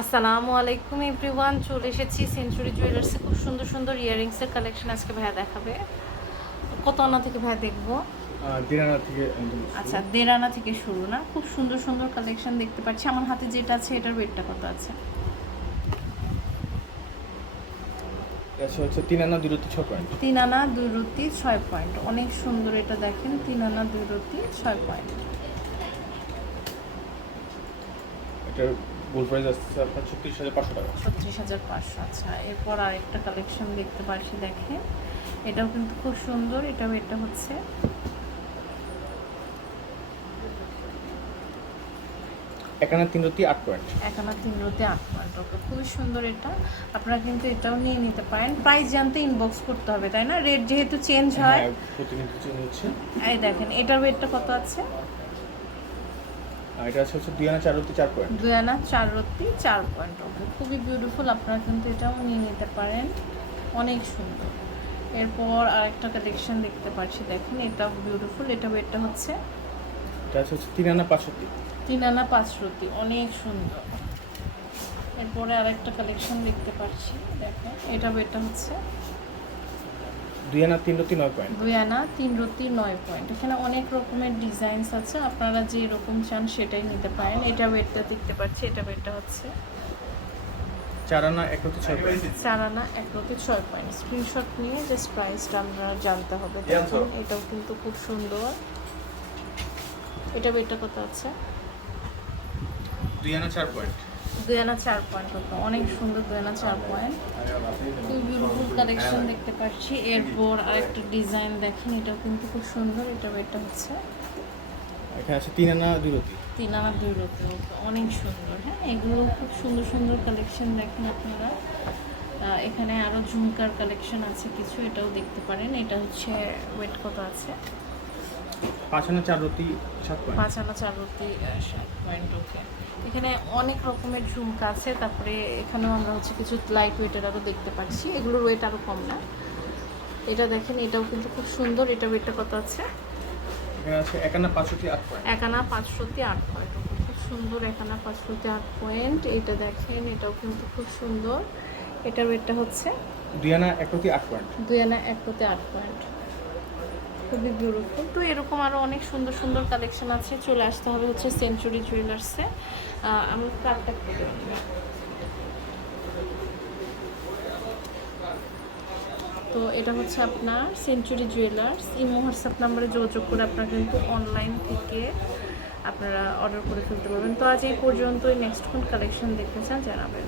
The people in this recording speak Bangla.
আসসালামু আলাইকুম এভরিওয়ান চলে এসেছি সেঞ্চুরি জুয়েলার্সে খুব সুন্দর সুন্দর ইয়াররিংসের কালেকশন আজকে ভাইয়া দেখাবে। কত আনা থেকে ভাইয়া দেখব? থেকে আচ্ছা দেড় আনা থেকে শুরু না? খুব সুন্দর সুন্দর কালেকশন দেখতে পাচ্ছি। আমার হাতে যেটা আছে এটার ওয়েটটা কত আছে? হচ্ছে তিন আনা দুরতি ছ পয়েন্ট তিন আনা দুই রুটি ছয় পয়েন্ট অনেক সুন্দর এটা দেখেন তিন আনা ছয় পয়েন্ট গোল প্রাইস আসছে আপনার ছত্রিশ হাজার পাঁচশো টাকা। ছত্রিশ হাজার পাঁচশো আচ্ছা। এরপর আরেকটা কালেকশন দেখতে পাচ্ছি দেখেন। এটাও কিন্তু খুব সুন্দর এটাও এটা হচ্ছে। এক আনা তিন রতি আট পয়েন্ট একানা তিন রোতে আট পয়েন্ট ওকে খুবই সুন্দর এটা। আপনারা কিন্তু এটাও নিয়ে নিতে পারেন। প্রাইস জানতে ইনবক্স করতে হবে তাই না? রেট যেহেতু চেঞ্জ হয়। হ্যাঁ প্রতিনিধি চেঞ্জ হচ্ছে। এই দেখেন এটার ওয়েটটা কত আছে? আর এটা হচ্ছে দুই আনা চার রতি চার পয়েন্ট দুই আনা চার রত্তি চার পয়েন্ট ওকে খুবই বিউটিফুল আপনারা কিন্তু এটাও নিয়ে নিতে পারেন। অনেক সুন্দর। এরপর আরেকটা কালেকশন দেখতে পাচ্ছি দেখেন এটাও বিউটিফুল এটা ওয়েটটা হচ্ছে এটা হচ্ছে তিন আনা পাঁচ রতি তিন আনা পাঁচ রতি অনেক সুন্দর। এরপরে আরেকটা কালেকশন দেখতে পাচ্ছি দেখেন এটা ওয়েটটা হচ্ছে দুই আনা তিন রতি নয় পয়েন্ট দুই আনা তিন রতি নয় পয়েন্ট এখানে অনেক রকমের ডিজাইনস আছে আপনারা যে রকম চান সেটাই নিতে পারেন। এটা ওয়েটটা দেখতে পাচ্ছি এটা ওয়েটটা হচ্ছে চার আনা এক রতি ছয় পয়েন্ট চার আনা এক রতি ছয় পয়েন্ট স্ক্রিনশট নিয়ে জাস্ট প্রাইসটা আমরা জানতে হবে। দেখুন এটাও কিন্তু খুব সুন্দর। এটা ওয়েটটা কত আছে? দুই আনা চার পয়েন্ট দুই আনা চার পয়েন্ট অনেক সুন্দর দুই আনা চার পয়েন্ট। খুব বিউটিফুল কালেকশন দেখতে পাচ্ছি। এরপর আরেকটা ডিজাইন দেখেন এটাও কিন্তু খুব সুন্দর এটা হচ্ছে এখানে আছে তিন আনা দুই রতি। তিন আনা দুই অনেক সুন্দর হ্যাঁ? এগুলো খুব সুন্দর সুন্দর কালেকশন দেখেন আপনারা। এখানে আরও ঝুমকার কালেকশন আছে কিছু এটাও দেখতে পারেন। এটা হচ্ছে ওয়েট কত আছে। পাঁচ আনা চার রতি সাত পয়েন্ট। পাঁচ আনা চার রতি সাত পয়েন্ট ওকে এখানে অনেক রকমের ঝুমকা আছে তারপরে এখানেও আমরা হচ্ছে কিছু লাইট ওয়েটের আরও দেখতে পাচ্ছি। এগুলোর ওয়েট আরও কম না। এটা দেখেন এটাও কিন্তু খুব সুন্দর এটা ওয়েটটা কত আছে। এখানে আছে এক আনা পাঁচ আট পয়েন্ট। একানা পাঁচশোতে আট পয়েন্ট খুব সুন্দর একানা পাঁচশোতে আট পয়েন্ট। এটা দেখেন এটাও কিন্তু খুব সুন্দর। এটার ওয়েটটা হচ্ছে দুই আনা এক রতি আট পয়েন্ট। দুই আনা একটাতে আট পয়েন্ট। খুবই বিউটিফুল তো এরকম আরও অনেক সুন্দর সুন্দর কালেকশন আছে। চলে আসতে হবে হচ্ছে সেঞ্চুরি জুয়েলার্সে আমি কার্ডটা করে তো এটা হচ্ছে আপনার সেঞ্চুরি জুয়েলার্স ইমো হোয়াটসঅ্যাপ নাম্বারে যোগাযোগ করে আপনারা কিন্তু অনলাইন থেকে আপনারা অর্ডার করে ফেলতে পারবেন। তো আজ এই পর্যন্তই। নেক্সট কোন কালেকশন দেখতে চান জানাবেন।